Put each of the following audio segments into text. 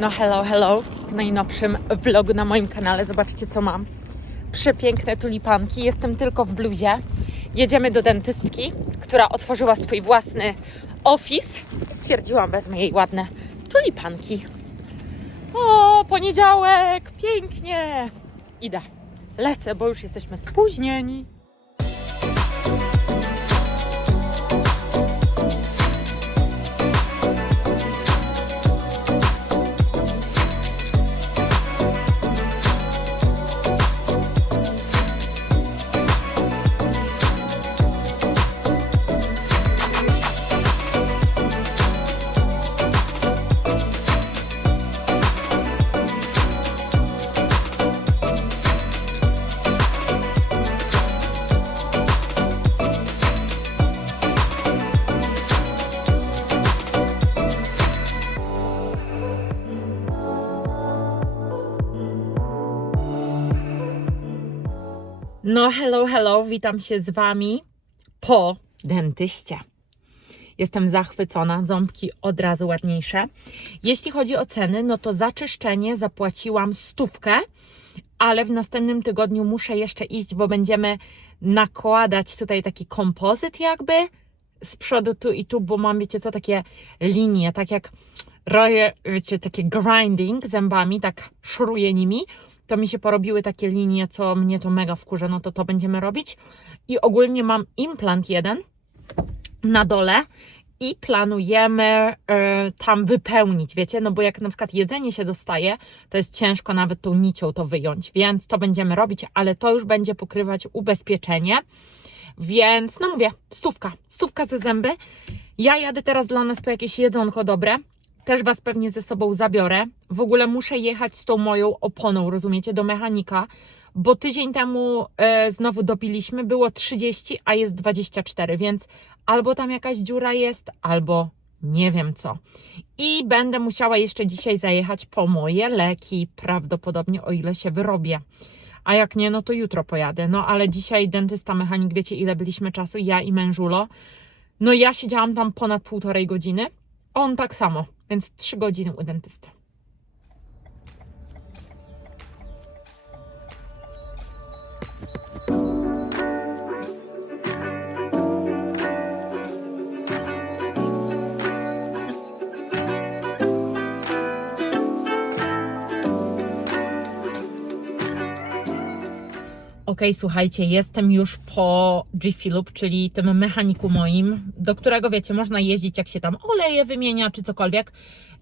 No hello, hello. W najnowszym vlogu na moim kanale. Zobaczcie, co mam. Przepiękne tulipanki. Jestem tylko w bluzie. Jedziemy do dentystki, która otworzyła swój własny office. Stwierdziłam, wezmę jej ładne tulipanki. O, poniedziałek! Pięknie! Idę. Lecę, bo już jesteśmy spóźnieni. No, hello, hello, witam się z Wami po dentyście. Jestem zachwycona, ząbki od razu ładniejsze. Jeśli chodzi o ceny, no to za czyszczenie zapłaciłam stówkę, ale w następnym tygodniu muszę jeszcze iść, bo będziemy nakładać tutaj taki kompozyt jakby z przodu tu i tu, bo mam, wiecie co, takie linie, tak jak roję, wiecie, takie grinding zębami, tak szruję nimi, to mi się porobiły takie linie, co mnie to mega wkurza, no to to będziemy robić. I ogólnie mam implant jeden na dole i planujemy e, tam wypełnić, wiecie, no bo jak na przykład jedzenie się dostaje, to jest ciężko nawet tą nicią to wyjąć, więc to będziemy robić, ale to już będzie pokrywać ubezpieczenie. Więc, no mówię, stówka, stówka ze zęby. Ja jadę teraz dla nas po jakieś jedzonko dobre. Też Was pewnie ze sobą zabiorę. W ogóle muszę jechać z tą moją oponą, rozumiecie, do mechanika, bo tydzień temu e, znowu dopiliśmy, było 30, a jest 24, więc albo tam jakaś dziura jest, albo nie wiem co. I będę musiała jeszcze dzisiaj zajechać po moje leki, prawdopodobnie o ile się wyrobię. A jak nie, no to jutro pojadę. No ale dzisiaj dentysta, mechanik, wiecie ile byliśmy czasu, ja i mężulo. No ja siedziałam tam ponad półtorej godziny, on tak samo, więc trzy godziny u dentysty. Okej, słuchajcie, jestem już po Jiffy Lube, czyli tym mechaniku moim, do którego wiecie, można jeździć, jak się tam oleje wymienia, czy cokolwiek.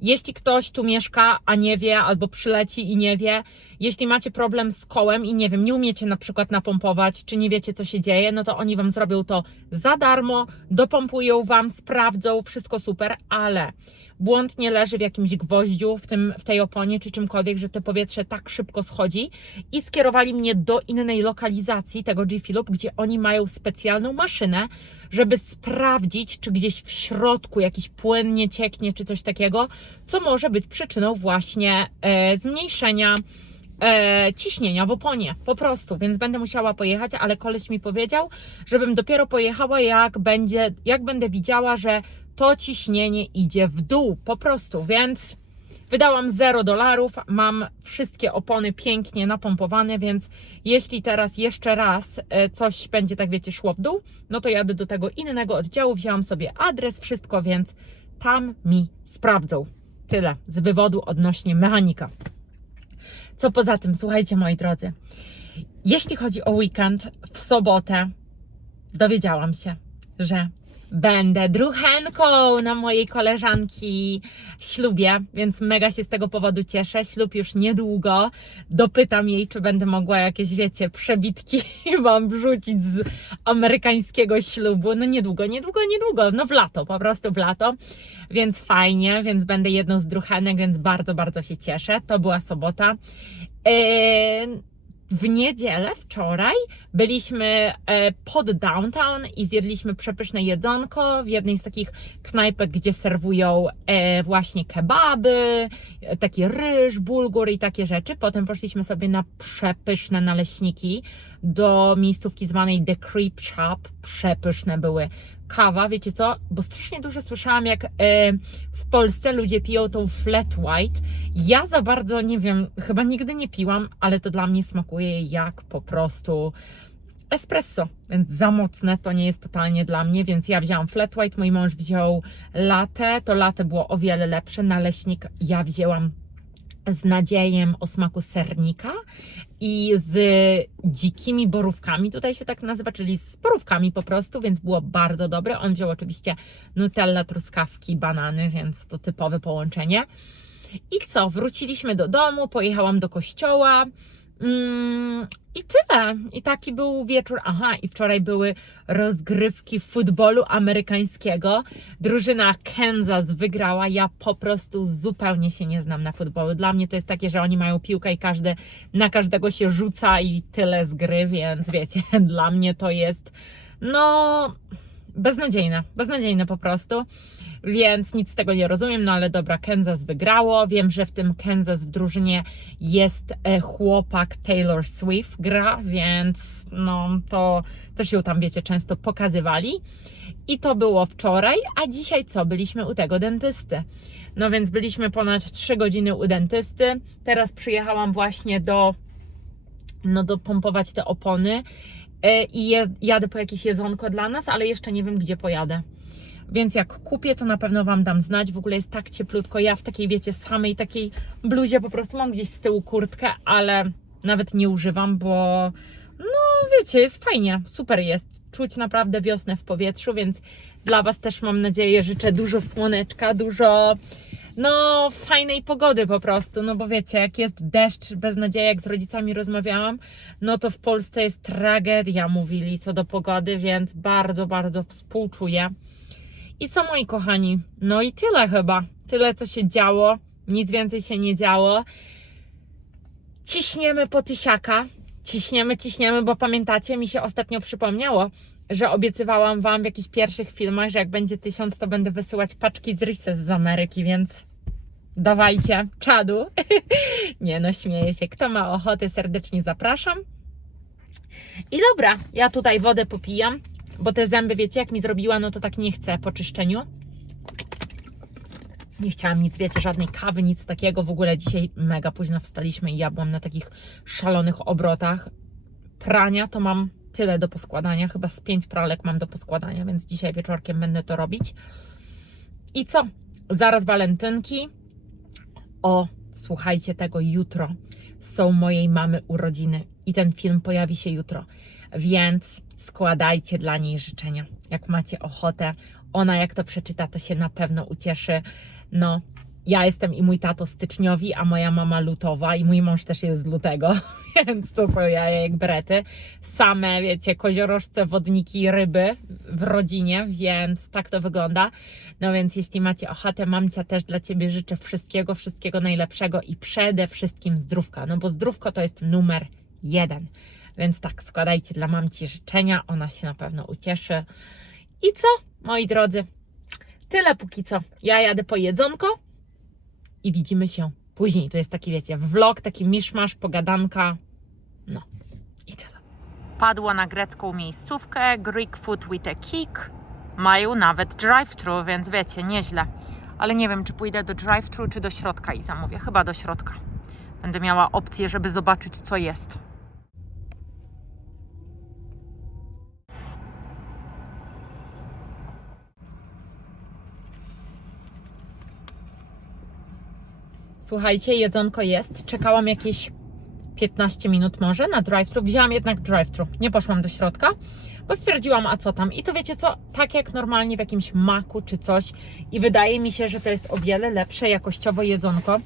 Jeśli ktoś tu mieszka, a nie wie, albo przyleci i nie wie, jeśli macie problem z kołem i nie wiem, nie umiecie na przykład napompować, czy nie wiecie, co się dzieje, no to oni wam zrobią to za darmo, dopompują wam, sprawdzą, wszystko super, ale błąd nie leży w jakimś gwoździu w, tym, w tej oponie czy czymkolwiek, że to powietrze tak szybko schodzi i skierowali mnie do innej lokalizacji tego Jiffy Lube, gdzie oni mają specjalną maszynę, żeby sprawdzić, czy gdzieś w środku jakiś płyn nie cieknie, czy coś takiego, co może być przyczyną właśnie e, zmniejszenia e, ciśnienia w oponie, po prostu, więc będę musiała pojechać, ale koleś mi powiedział, żebym dopiero pojechała, jak będzie, jak będę widziała, że to ciśnienie idzie w dół, po prostu, więc wydałam 0 dolarów, mam wszystkie opony pięknie napompowane, więc jeśli teraz jeszcze raz e, coś będzie, tak wiecie, szło w dół, no to jadę do tego innego oddziału, wzięłam sobie adres, wszystko, więc tam mi sprawdzą. Tyle z wywodu odnośnie mechanika. Co poza tym, słuchajcie moi drodzy, jeśli chodzi o weekend, w sobotę dowiedziałam się, że będę druchenką na mojej koleżanki ślubie, więc mega się z tego powodu cieszę. Ślub już niedługo. Dopytam jej, czy będę mogła jakieś, wiecie, przebitki wam wrzucić z amerykańskiego ślubu. No niedługo, niedługo, niedługo. No w lato, po prostu w lato. Więc fajnie, więc będę jedną z druchenek, więc bardzo, bardzo się cieszę. To była sobota. Yy, w niedzielę wczoraj byliśmy e, pod downtown i zjedliśmy przepyszne jedzonko w jednej z takich knajpek, gdzie serwują e, właśnie kebaby, e, taki ryż, bulgur i takie rzeczy. Potem poszliśmy sobie na przepyszne naleśniki do miejscówki zwanej The Creep Shop. Przepyszne były. Kawa, wiecie co? Bo strasznie dużo słyszałam, jak e, w Polsce ludzie piją tą flat white. Ja za bardzo nie wiem, chyba nigdy nie piłam, ale to dla mnie smakuje jak po prostu espresso, więc za mocne to nie jest totalnie dla mnie, więc ja wzięłam flat white, mój mąż wziął latte, to latte było o wiele lepsze, naleśnik ja wzięłam z nadziejem o smaku sernika i z dzikimi borówkami, tutaj się tak nazywa, czyli z borówkami po prostu, więc było bardzo dobre. On wziął oczywiście nutella, truskawki, banany, więc to typowe połączenie. I co? Wróciliśmy do domu, pojechałam do kościoła. Mm, I tyle. I taki był wieczór. Aha, i wczoraj były rozgrywki futbolu amerykańskiego. Drużyna Kansas wygrała. Ja po prostu zupełnie się nie znam na futbolu. Dla mnie to jest takie, że oni mają piłkę i każdy na każdego się rzuca i tyle z gry, więc wiecie, dla mnie to jest no beznadziejne. Beznadziejne po prostu więc nic z tego nie rozumiem, no ale dobra, Kansas wygrało. Wiem, że w tym Kansas w drużynie jest e, chłopak Taylor Swift gra, więc no to też ją tam, wiecie, często pokazywali. I to było wczoraj, a dzisiaj co? Byliśmy u tego dentysty. No więc byliśmy ponad 3 godziny u dentysty. Teraz przyjechałam właśnie do, no dopompować te opony i je, jadę po jakieś jedzonko dla nas, ale jeszcze nie wiem, gdzie pojadę. Więc jak kupię, to na pewno Wam dam znać. W ogóle jest tak cieplutko. Ja w takiej, wiecie, samej takiej bluzie po prostu mam gdzieś z tyłu kurtkę, ale nawet nie używam, bo no wiecie, jest fajnie, super jest. Czuć naprawdę wiosnę w powietrzu, więc dla Was też mam nadzieję, życzę dużo słoneczka, dużo no fajnej pogody po prostu, no bo wiecie, jak jest deszcz, bez nadziei, jak z rodzicami rozmawiałam, no to w Polsce jest tragedia, mówili co do pogody, więc bardzo, bardzo współczuję. I co moi kochani? No i tyle chyba. Tyle co się działo. Nic więcej się nie działo. Ciśniemy po tysiaka. Ciśniemy, ciśniemy, bo pamiętacie, mi się ostatnio przypomniało, że obiecywałam Wam w jakichś pierwszych filmach, że jak będzie tysiąc, to będę wysyłać paczki z Reese's z Ameryki, więc dawajcie, czadu. nie no, śmieję się. Kto ma ochotę, serdecznie zapraszam. I dobra, ja tutaj wodę popijam bo te zęby, wiecie, jak mi zrobiła, no to tak nie chcę po czyszczeniu. Nie chciałam nic, wiecie, żadnej kawy, nic takiego. W ogóle dzisiaj mega późno wstaliśmy i ja byłam na takich szalonych obrotach. Prania to mam tyle do poskładania, chyba z pięć pralek mam do poskładania, więc dzisiaj wieczorkiem będę to robić. I co? Zaraz walentynki. O, słuchajcie tego, jutro są mojej mamy urodziny i ten film pojawi się jutro. Więc składajcie dla niej życzenia, jak macie ochotę. Ona, jak to przeczyta, to się na pewno ucieszy. No, ja jestem i mój tato styczniowi, a moja mama lutowa i mój mąż też jest z lutego, więc to są jaja jak brety. Same, wiecie, koziorożce, wodniki, ryby w rodzinie, więc tak to wygląda. No więc jeśli macie ochotę, mamcia też dla Ciebie życzę wszystkiego, wszystkiego najlepszego i przede wszystkim zdrówka, no bo zdrówko to jest numer jeden. Więc tak, składajcie dla mamci życzenia, ona się na pewno ucieszy. I co, moi drodzy? Tyle póki co. Ja jadę po jedzonko i widzimy się później. To jest taki, wiecie, vlog, taki miszmasz, pogadanka. No i tyle. Padła na grecką miejscówkę, Greek Food with a Kick. Mają nawet drive-thru, więc wiecie, nieźle. Ale nie wiem, czy pójdę do drive-thru, czy do środka i zamówię. Chyba do środka. Będę miała opcję, żeby zobaczyć, co jest. Słuchajcie, jedzonko jest. Czekałam jakieś 15 minut może na drive-thru. Wzięłam jednak drive-thru. Nie poszłam do środka, bo stwierdziłam, a co tam. I to wiecie co, tak jak normalnie w jakimś maku czy coś. I wydaje mi się, że to jest o wiele lepsze jakościowo jedzonko.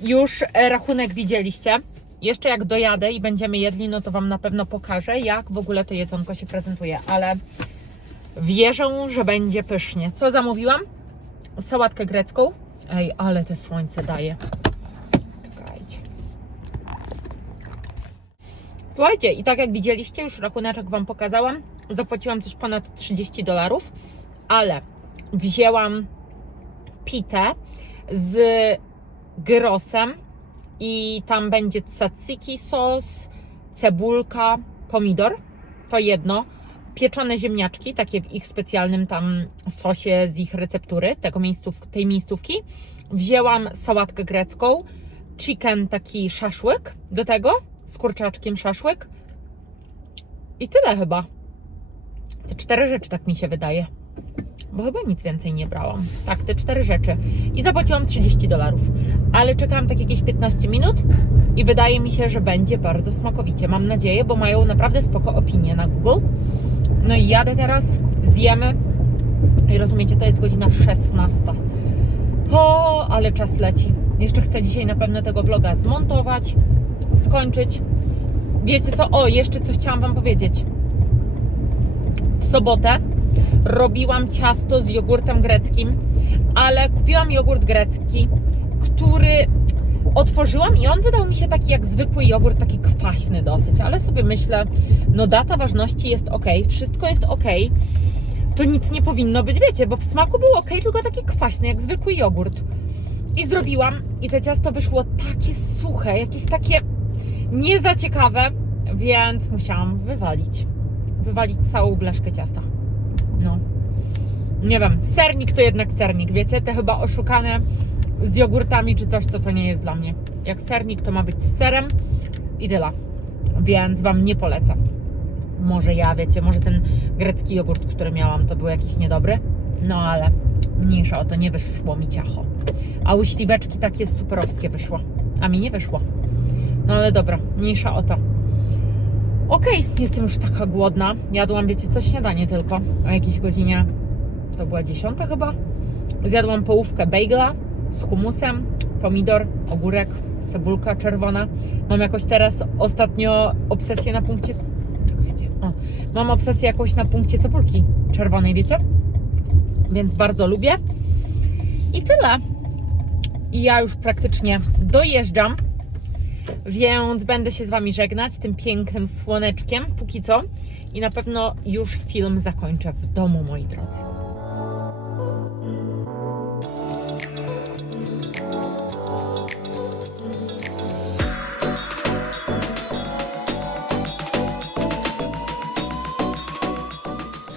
Już e, rachunek widzieliście. Jeszcze jak dojadę i będziemy jedli, no to Wam na pewno pokażę, jak w ogóle to jedzonko się prezentuje. Ale wierzę, że będzie pysznie. Co zamówiłam? Sałatkę grecką Ej, ale te słońce daje. Czekajcie. Słuchajcie, i tak jak widzieliście, już rachuneczek Wam pokazałam, zapłaciłam coś ponad 30 dolarów, ale wzięłam pitę z gyrosem i tam będzie tzatziki sos, cebulka, pomidor, to jedno. Pieczone ziemniaczki, takie w ich specjalnym tam sosie z ich receptury, tego miejsców, tej miejscówki. Wzięłam sałatkę grecką, chicken taki szaszłyk do tego, z kurczaczkiem szaszłyk. I tyle chyba. Te cztery rzeczy tak mi się wydaje. Bo chyba nic więcej nie brałam. Tak, te cztery rzeczy. I zapłaciłam 30 dolarów. Ale czekałam tak jakieś 15 minut i wydaje mi się, że będzie bardzo smakowicie. Mam nadzieję, bo mają naprawdę spoko opinie na Google. No i jadę teraz, zjemy. I rozumiecie, to jest godzina 16. O, ale czas leci. Jeszcze chcę dzisiaj na pewno tego vloga zmontować, skończyć. Wiecie co? O, jeszcze coś chciałam Wam powiedzieć. W sobotę robiłam ciasto z jogurtem greckim, ale kupiłam jogurt grecki, który otworzyłam i on wydał mi się taki jak zwykły jogurt, taki kwaśny dosyć, ale sobie myślę, no data ważności jest ok, wszystko jest ok, to nic nie powinno być, wiecie, bo w smaku był ok, tylko taki kwaśny, jak zwykły jogurt. I zrobiłam i to ciasto wyszło takie suche, jakieś takie nie za ciekawe, więc musiałam wywalić. Wywalić całą blaszkę ciasta. No. Nie wiem, sernik to jednak sernik, wiecie? Te chyba oszukane z jogurtami czy coś, to to nie jest dla mnie. Jak sernik, to ma być z serem i tyle. Więc Wam nie polecam. Może ja, wiecie, może ten grecki jogurt, który miałam, to był jakiś niedobry. No ale mniejsza o to, nie wyszło mi ciacho. A u śliweczki takie superowskie wyszło. A mi nie wyszło. No ale dobra, mniejsza o to. Okej, jestem już taka głodna. Jadłam, wiecie co, śniadanie tylko. O jakiejś godzinie, to była dziesiąta chyba. Zjadłam połówkę bagela z humusem, pomidor, ogórek, cebulka czerwona. Mam jakoś teraz ostatnio obsesję na punkcie... Czekajcie. O, mam obsesję jakąś na punkcie cebulki czerwonej, wiecie? Więc bardzo lubię. I tyle. I ja już praktycznie dojeżdżam więc będę się z Wami żegnać tym pięknym słoneczkiem, póki co. I na pewno już film zakończę w domu, moi drodzy.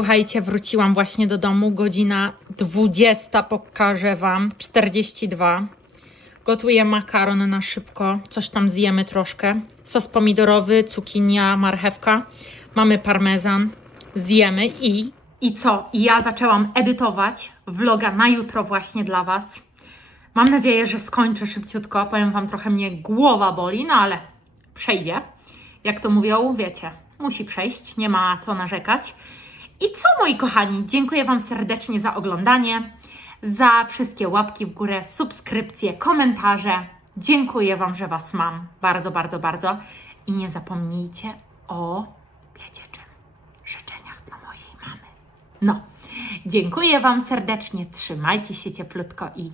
Słuchajcie, wróciłam właśnie do domu. Godzina 20, pokażę Wam. 42. Gotuję makaron na szybko, coś tam zjemy troszkę. Sos pomidorowy, cukinia, marchewka. Mamy parmezan, zjemy i... I co? Ja zaczęłam edytować vloga na jutro właśnie dla Was. Mam nadzieję, że skończę szybciutko. Powiem Wam, trochę mnie głowa boli, no ale przejdzie. Jak to mówią, wiecie, musi przejść, nie ma co narzekać. I co, moi kochani, dziękuję Wam serdecznie za oglądanie za wszystkie łapki w górę, subskrypcje, komentarze. Dziękuję Wam, że Was mam. Bardzo, bardzo, bardzo. I nie zapomnijcie o, wiecie czym, życzeniach dla mojej mamy. No, dziękuję Wam serdecznie, trzymajcie się cieplutko i